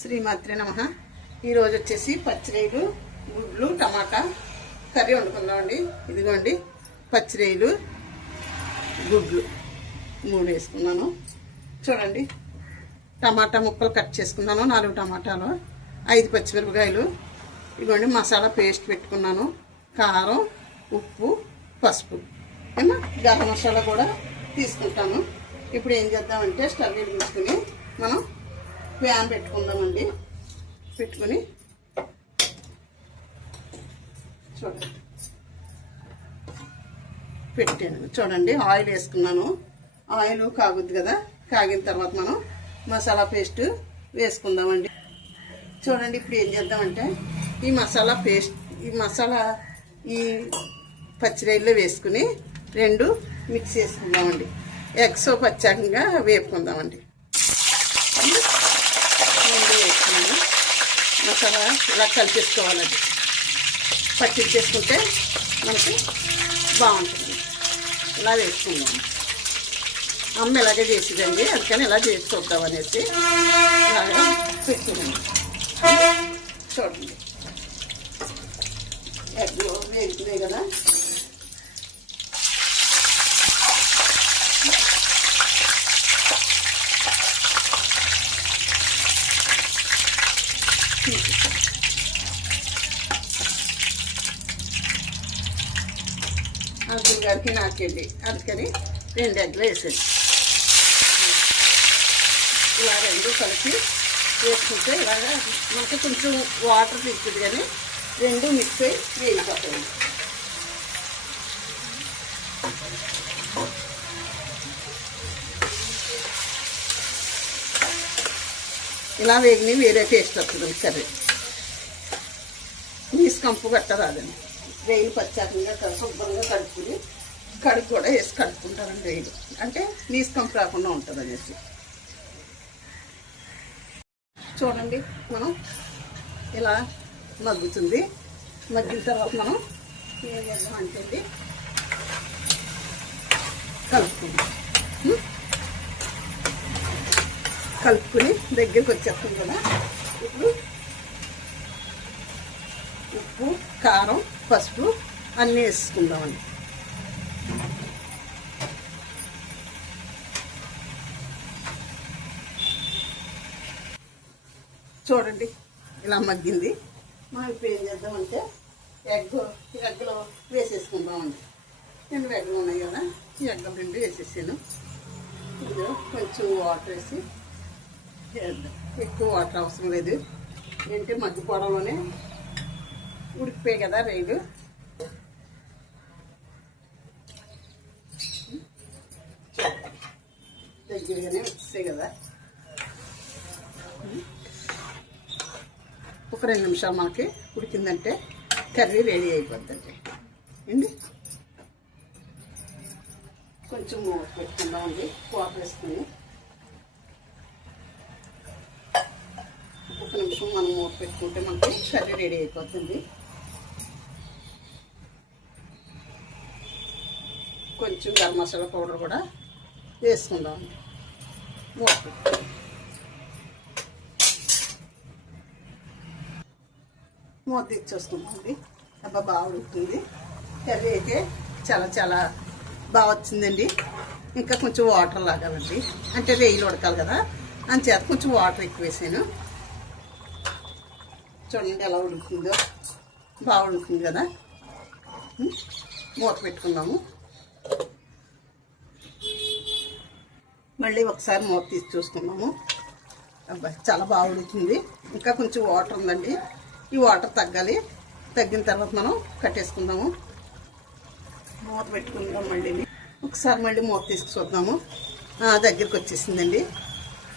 శ్రీమాత్రే నమః. ఈరోజు వచ్చేసి పచ్చిరేలు, గుడ్లు, టమాటా కర్రీ వండుకుందామండి. ఇదిగోండి పచ్చిరేలు, గుడ్లు 3 వేసుకున్నాను. చూడండి, టమాటా ముక్కలు కట్ చేసుకున్నాను. 4 టమాటాలు, 5 పచ్చిమిరపకాయలు. ఇదిగోండి మసాలా పేస్ట్ పెట్టుకున్నాను. కారం, ఉప్పు, పసుపు, ఏమో గరం మసాలా కూడా తీసుకుంటాను. ఇప్పుడు ఏం చేద్దామంటే స్టవ్ వెలిగించుకుని మనం ప్యాన్ పెట్టుకుందామండి. పెట్టుకుని చూడండి పెట్టాను. చూడండి ఆయిల్ వేసుకున్నాను. ఆయిల్ కాగుద్ది కదా, కాగిన తర్వాత మనం మసాలా పేస్ట్ వేసుకుందామండి. చూడండి ఇప్పుడు ఏం చేద్దామంటే ఈ మసాలా ఈ పచ్చిరేల్లో వేసుకుని 2 మిక్స్ చేసుకుందామండి. ఎగ్స్ పచ్చాకంగా వేపుకుందామండి. వేసుకున్నాను మసాలా ఇలా కలిపేసుకోవాలండి. పట్టించేసుకుంటే మనకి బాగుంటుంది. ఇలా వేసుకుందాం. అమ్మ ఇలాగే చేసేదండి, అందుకని ఇలా చేసి చూద్దాం అనేసి ఇలాగా పెట్టుకున్నాను. చూడండి ఎగ్లు వేగుతున్నాయి కదా, అంకుల్ గారికి నాకెళ్ళి అందుకని 2 ఎగ్లు వేసేది. ఇలా 2 కలిపి వేసుకుంటే ఇలాగా మనకి కొంచెం వాటర్ తీస్తుంది, కానీ 2 మిక్స్ అయ్యి వేగిపోతాయి. ఇలా వేగిని వేరే టేస్ట్ వస్తుంది కర్రీ. నీసు కంపు కట్టరాదండి. వేలు పచ్చాకంగా శుభ్రంగా కడుక్కుని కడుగు కూడా వేసి కడుక్కుంటారండి. వేలు అంటే నీసు కంపు రాకుండా ఉంటుంది అనేసి. చూడండి మనం ఇలా మగ్గుతుంది. మగ్గిన తర్వాత మనం ఏం చేద్దాం అంటే కలుపుకుని దగ్గరికి వచ్చేస్తుంది కదా. ఇప్పుడు ఉప్పు, కారం, పసుపు అన్నీ వేసుకుందామండి. చూడండి ఇలా మగ్గింది. మనం ఇప్పుడు ఏం చేద్దామంటే ఎగ్గులో వేసేసుకుందామండి. 2 ఎగ్గులు ఉన్నాయి కదా, ఈ ఎగ్గులు 2 వేసేసాను. ఇందులో కొంచెం వాటర్ వేసి చేద్దాం. ఎక్కువ వాటర్ అవసరం లేదు, ఏంటంటే మగ్గిపోవడంలోనే ఉడికిపోయాయి కదా రైలు. దగ్గరగానే వచ్చాయి కదా. ఒక 2 నిమిషాలు మనకి ఉడికిందంటే కర్రీ రెడీ అయిపోద్దండి. ఏంటి కొంచెం మూత పెట్టుకుందామండి. వాటర్ వేసుకుని 1 నిమిషం మనం మూత పెట్టుకుంటే మనకి కర్రీ రెడీ అయిపోతుంది. కొంచెం గరం మసాలా పౌడర్ కూడా వేసుకుందామండి. మూత తెచ్చేసుకుంటుంది. అబ్బా బాగా ఉడుకుతుంది. కర్రీ అయితే చాలా బాగా వచ్చిందండి. ఇంకా కొంచెం వాటర్ లాగాలండి, అంటే రేయిలు ఉడకాలి కదా, అంచేత కొంచెం వాటర్ ఎక్కువ వేసాను. చూడండి ఎలా ఉడుకుతుందో, బాగా ఉడుకుతుంది కదా. మూత పెట్టుకుందాము. మళ్ళీ ఒకసారి మూత తీసి చూసుకున్నాము. అబ్బాయి చాలా బాగా ఉడుకుతుంది. ఇంకా కొంచెం వాటర్ ఉందండి. ఈ వాటర్ తగ్గాలి. తగ్గిన తర్వాత మనం కట్టేసుకుందాము. మూత పెట్టుకుందాం. ఒకసారి మళ్ళీ మూత తీసి చూద్దాము. దగ్గరికి వచ్చేసిందండి.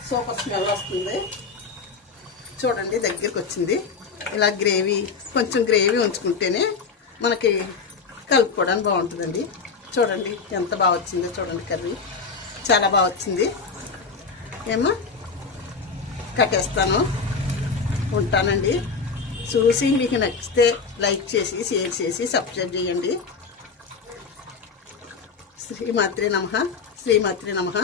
సూపర్ స్మెల్ వస్తుంది. చూడండి దగ్గరికి వచ్చింది. ఇలా కొంచెం గ్రేవీ ఉంచుకుంటేనే మనకి కలుపుకోవడానికి బాగుంటుందండి. చూడండి ఎంత బాగా వచ్చిందో. చూడండి కర్రీ చాలా బాగా వచ్చింది. ఏమో కట్టేస్తాను, ఉంటానండి. చూసి మీకు నచ్చితే లైక్ చేసి, షేర్ చేసి, సబ్స్క్రైబ్ చేయండి. శ్రీమాత్రే నమః.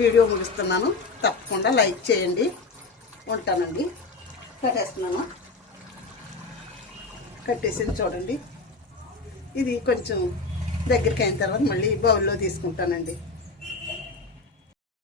వీడియో ముగిస్తున్నాను. తప్పకుండా లైక్ చేయండి. ఉంటానండి. కట్టేస్తున్నాను. కట్టేసింది చూడండి. ఇది కొంచెం దగ్గరికి అయిన తర్వాత మళ్ళీ బౌల్లో తీసుకుంటానండి.